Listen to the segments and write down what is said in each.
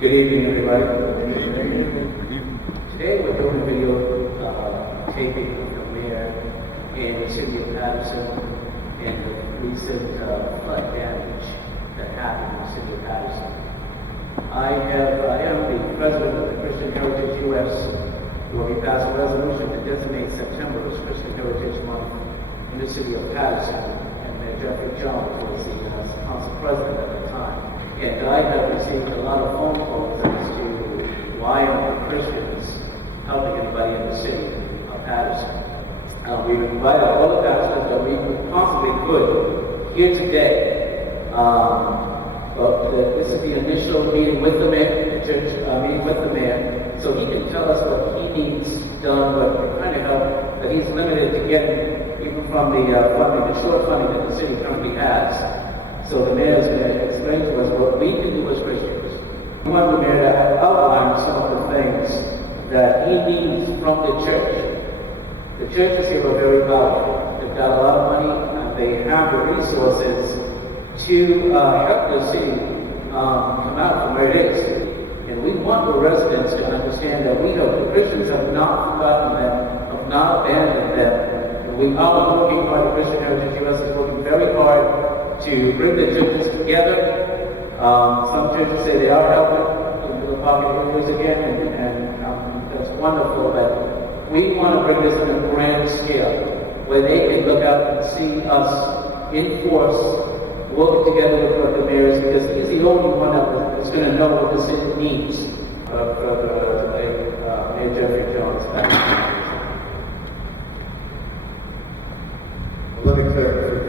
Good evening, everybody. Today we're doing a video taping of the mayor in the city of Paterson and the recent flood damage that happened in the city of Paterson. I am the president of the Christian Heritage U.S., where we passed a resolution to designate September as Christian Heritage Month in the city of Paterson, and Mayor Jeffery Jones was the council president at the time. And I have received a lot of phone calls as to why aren't Christians helping anybody in the city of Paterson. We've invited all the pastors that we possibly could here today. But this is the initial meeting with the mayor, the church meeting with the mayor, so he can tell us what he needs done, what kind of help that he's limited to getting, even from the funding, the short funding that the city currently has. So the mayor is going to explain to us what we can do as Christians. We want the mayor to outline some of the things that he needs from the church. The churches here are very powerful. They've got a lot of money, and they have the resources to help the city come out from where it is. And we want the residents to understand that we know the Christians have not forgotten them, have not abandoned them. And we are working hard. The Christian Heritage U.S. is working very hard to bring the churches together. Some churches say they are helping the pocket areas again, and that's wonderful. But we want to bring this on a grand scale, where they can look out and see us in force, working together with the mayors, because he's the only one that's going to know what the city needs. Mayor Jeffery Jones. Let me clarify.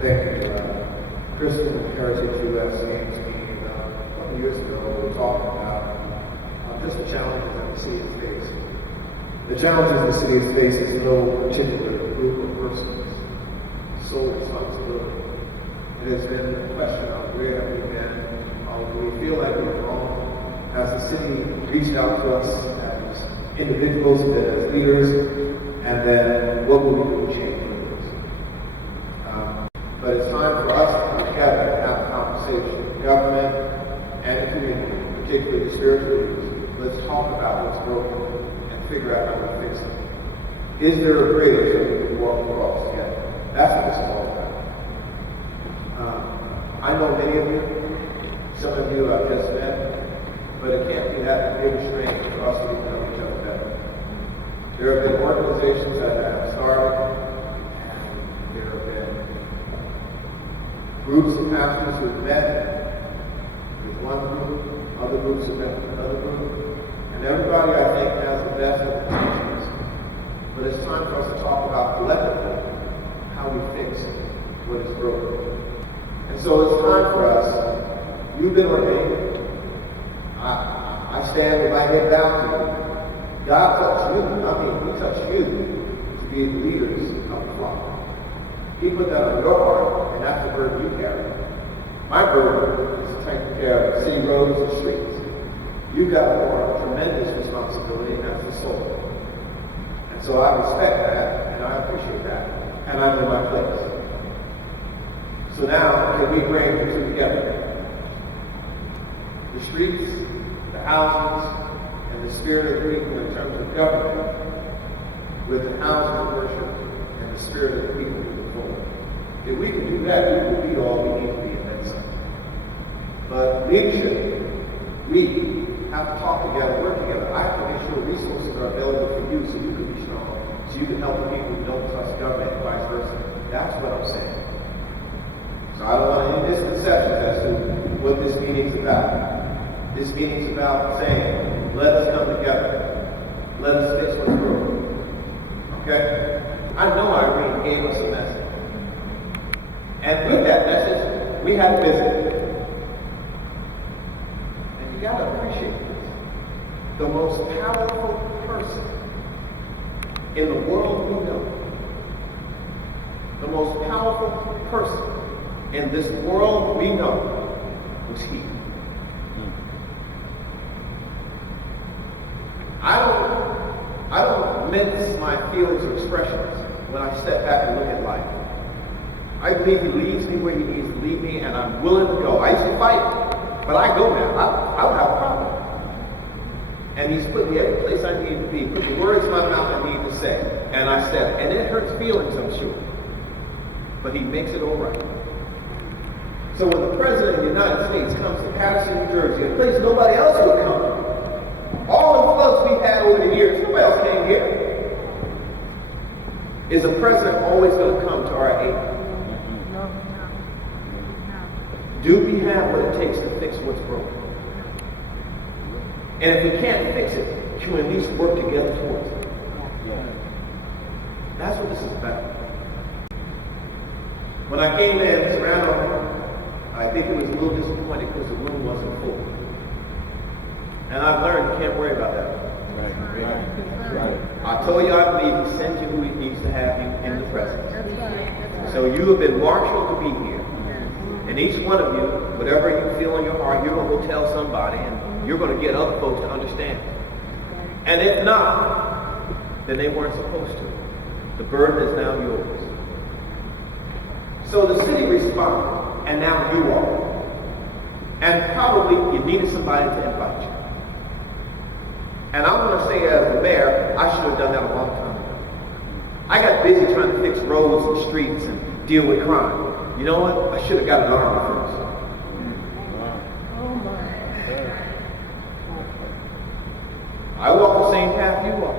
Thank you. Christian Heritage U.S. came to me a couple years ago. We were talking about just the challenges that the city is facing. The challenges the city is facing is no particular group of persons, sole responsibility. It has been a question of where have we been, do we feel like we're wrong? Has the city reached out to us as individuals, as leaders, and then what will we do to change? But it's time for us to come together and have a conversation with government and the community, particularly the spiritual leaders. Let's talk about what's broken and figure out how to fix it. Is there a bridge that we can walk across together? That's what it's all about. I know many of you, some of you I've just met, but it can't be that big a strain for us to get to know each other better. There have been organizations that have started, and there have been groups of pastors who have met with one group, other groups have met with another group, and everybody, I think, has the best intentions. But it's time for us to talk about collectively how we fix what is broken. And so it's time for us. You've been ordained. I stand with my head down to you. God touched you. He touched you to be the leaders of the flock. He put that on your heart, and that's the burden you carry. My burden is to take care of city roads and streets. You've got more tremendous responsibility, and that's the soul. And so I respect that, and I appreciate that, and I know my place. So now, can we bring the two together? The streets, the houses, and the spirit of the people in terms of government, with the houses of worship and the spirit of the people moving forward. If we can do that, we will be all we need to be in that sense. But leadership, we have to talk together, work together. I have to make sure resources are available for you so you can be strong, so you can help the people who don't trust government and vice versa. That's what I'm saying. So I don't want any misconceptions as to what this meeting's about. This meeting's about saying, let us come together. Let us fix what's broken. Okay? I know Irene gave us a message. And with that message, we had a visit. And you got to appreciate this. The most powerful person in the world we know, the most powerful person in this world we know, was he. I don't mince my feelings or expressions when I step back and look at life. I believe he leads me where he needs to lead me, and I'm willing to go. I used to fight But I go now. I don't have a problem. And he's put me every place I need to be, put the words in my mouth I need to say. And I said, and it hurts feelings, I'm sure. But he makes it all right. So when the President of the United States comes to Paterson, New Jersey, a place nobody else would come, all the floods we've had over the years, nobody else came here. Is the President always going to come to our aid? No. Do we have what it takes to fix what's broken? And if we can't fix it, can we at least work together towards it? That's what this is about. When I came in, Sirrano, I think it was a little disappointed because the room wasn't full. And I've learned you can't worry about that. I told you I believe he sent you who he needs to have you in the presence. So you have been marshaled to be here. And each one of you, whatever you feel in your heart, you're going to go tell somebody, and you're going to get other folks to understand. And if not, then they weren't supposed to. The burden is now yours. So the city responded, and now you are. And probably you needed somebody to invite you. And I want to say as the mayor, I should have done that a long time ago. I got busy trying to fix roads and streets and deal with crime. You know what? I should have got an army first. I walk the same path you walk.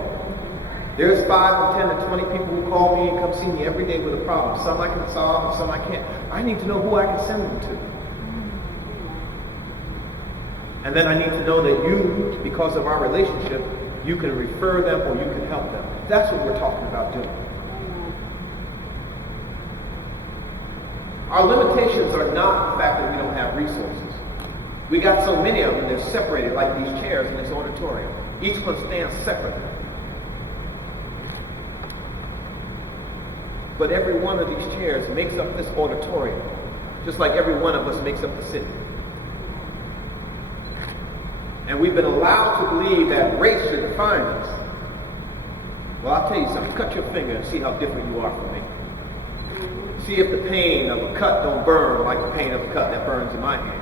There's 5 to 10 to 20 people who call me and come see me every day with a problem. Some I can solve and some I can't. I need to know who I can send them to. And then I need to know that you, because of our relationship, you can refer them or you can help them. That's what we're talking about doing. Our limitations are not the fact that we don't have resources. We got so many of them, they're separated like these chairs in this auditorium. Each one stands separately. But every one of these chairs makes up this auditorium, just like every one of us makes up the city. And we've been allowed to believe that race should define us. Well, I'll tell you something. Cut your finger and see how different you are from me. See if the pain of a cut don't burn like the pain of a cut that burns in my hand.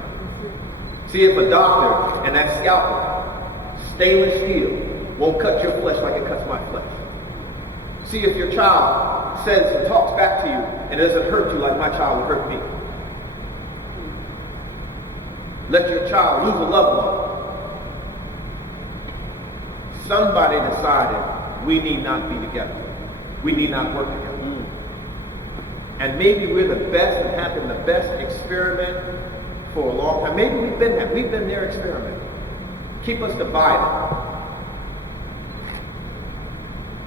See if a doctor and that scalpel, stainless steel, won't cut your flesh like it cuts my flesh. See if your child says and talks back to you and it doesn't hurt you like my child would hurt me. Let your child lose a loved one. Somebody decided we need not be together. We need not work together. And maybe we're the best and have been the best experiment for a long time. Maybe we've been that. We've been their experiment. Keep us divided.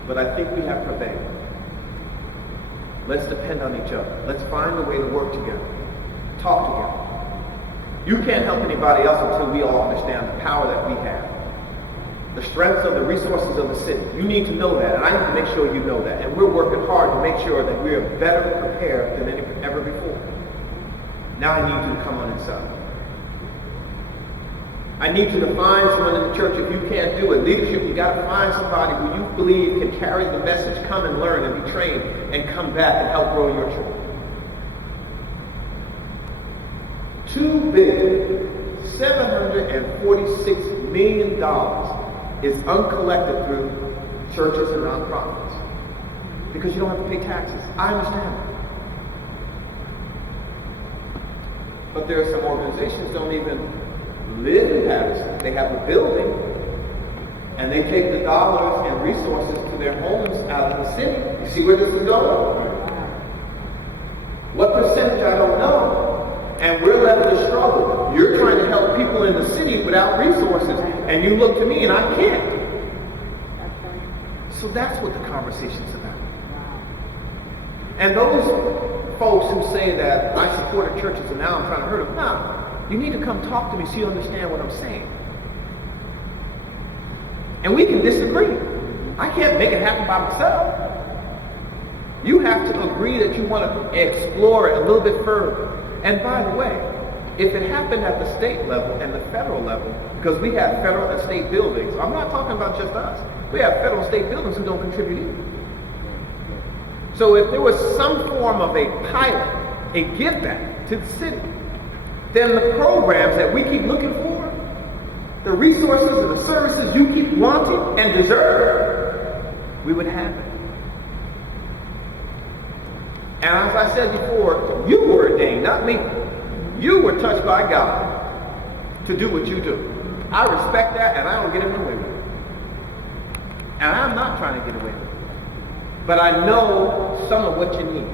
But I think we have prevailed. Let's depend on each other. Let's find a way to work together. Talk together. You can't help anybody else until we all understand the power that we have. The strengths of the resources of the city. You need to know that, and I need to make sure you know that. And we're working hard to make sure that we are better prepared than ever before. Now I need you to come on inside. I need you to find someone in the church. If you can't do it, leadership, you got to find somebody who you believe can carry the message, come and learn and be trained, and come back and help grow your church. $2 billion, $746 million is uncollected through churches and nonprofits because you don't have to pay taxes. I understand that. But there are some organizations that don't even live in Paterson. They have a building and they take the dollars and resources to their homes out of the city. You see where this is going? What percentage, I don't know. And we're left to struggle. You're trying to help people in the city without resources, and you look to me and I can't. So that's what the conversation's about. And those folks who say that I supported churches and now I'm trying to hurt them, no. You need to come talk to me so you understand what I'm saying. And we can disagree. I can't make it happen by myself. You have to agree that you want to explore it a little bit further. And by the way, if it happened at the state level and the federal level, because we have federal and state buildings, I'm not talking about just us. We have federal and state buildings who don't contribute either. So if there was some form of a pilot, a give back to the city, then the programs that we keep looking for, the resources and the services you keep wanting and deserve, we would have it. And as I said before, you were ordained, not me. You were touched by God to do what you do. I respect that, and I don't get in the way with it. And I'm not trying to get away with it. But I know some of what you need.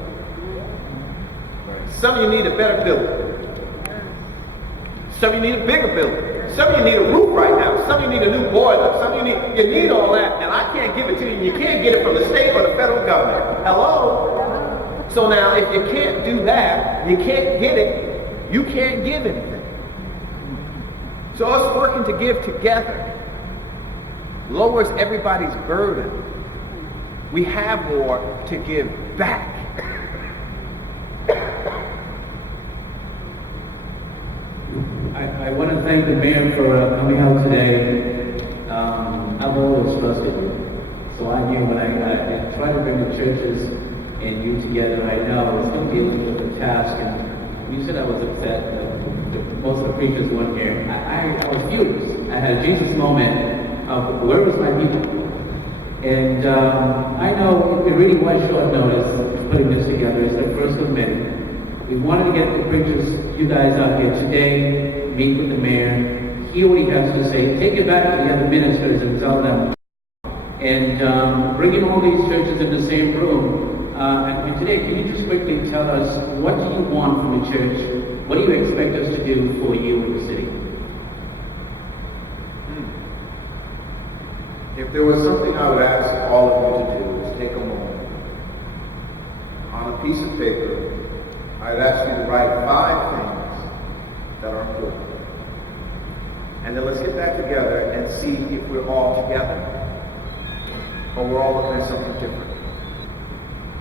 Some of you need a better building. Some of you need a bigger building. Some of you need a roof right now. Some of you need a new boiler. Some of you need all that, and I can't give it to you. You can't get it from the state or the federal government. Hello? So now, if you can't do that, you can't get it, you can't give anything. So us working to give together lowers everybody's burden. We have more to give back. I want to thank the mayor for coming out today. I've always trusted you. So I knew when I tried to bring the churches and you together right now, it's going to be a little bit of a task. And you said I was upset that most of the preachers weren't here. I was furious. I had a Jesus moment of where was my people? And I know it really was short notice putting this together. It's the first of many. We wanted to get the preachers, you guys out here today, meet with the mayor, hear what he has to say, take it back to the other ministers and tell them, and bringing all these churches in the same room. And today, can you just quickly tell us, what do you want from the church? What do you expect us to do for you in the city? If there was something I would ask all of you to do, is take a moment. On a piece of paper, I'd ask you to write 5 things that are important. And then let's get back together and see if we're all together or we're all looking at something different.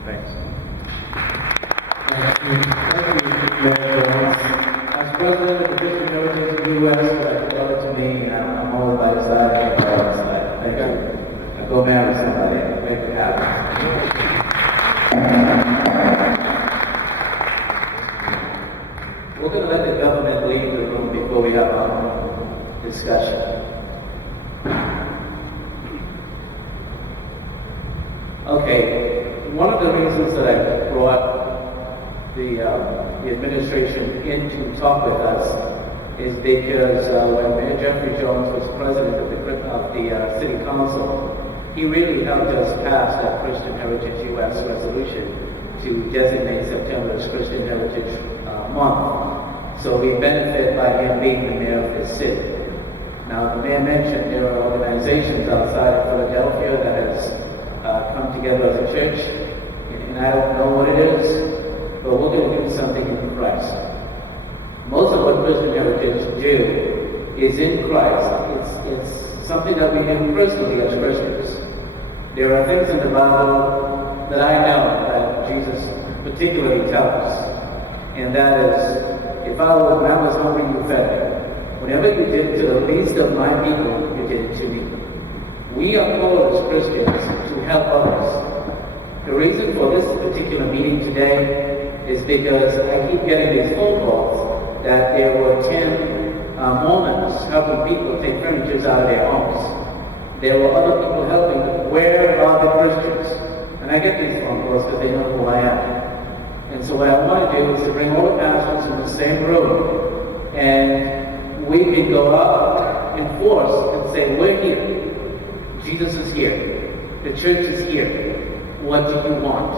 Thanks. As President of the Christian Heritage U.S., I love it to me, and I'm all by his side, I'm by his side. Thank you. I go marry somebody, I can make it happen. We're going to let the government leave the room before we have our discussion. Okay, one of the reasons that I brought the administration in to talk with us is because when Mayor Jeffery Jones was president of the City Council, he really helped us pass that Christian Heritage U.S. resolution to designate September as Christian Heritage Month. So we benefit by him being the mayor of this city. Now, the mayor mentioned there are organizations outside of Philadelphia that has come together as a church, and I don't know what it is, but we're going to do something in Christ. Most of what Christian Heritage do is in Christ. It's something that we do personally as Christians. There are things in the Bible that I know that Jesus particularly tells us, and that is, when I was hungry, you fed me. Whenever you did it to the least of my people, you did it to me. We are called as Christians to help others. The reason for this particular meeting today is because I keep getting these phone calls that there were 10 Mormons helping people take furniture out of their homes. There were other people helping. Where are the Christians? And I get these phone calls because they know who I am. And so what I want to do is to bring all the pastors in the same room, and we can go out in force and say, we're here. Jesus is here. The church is here. What do you want?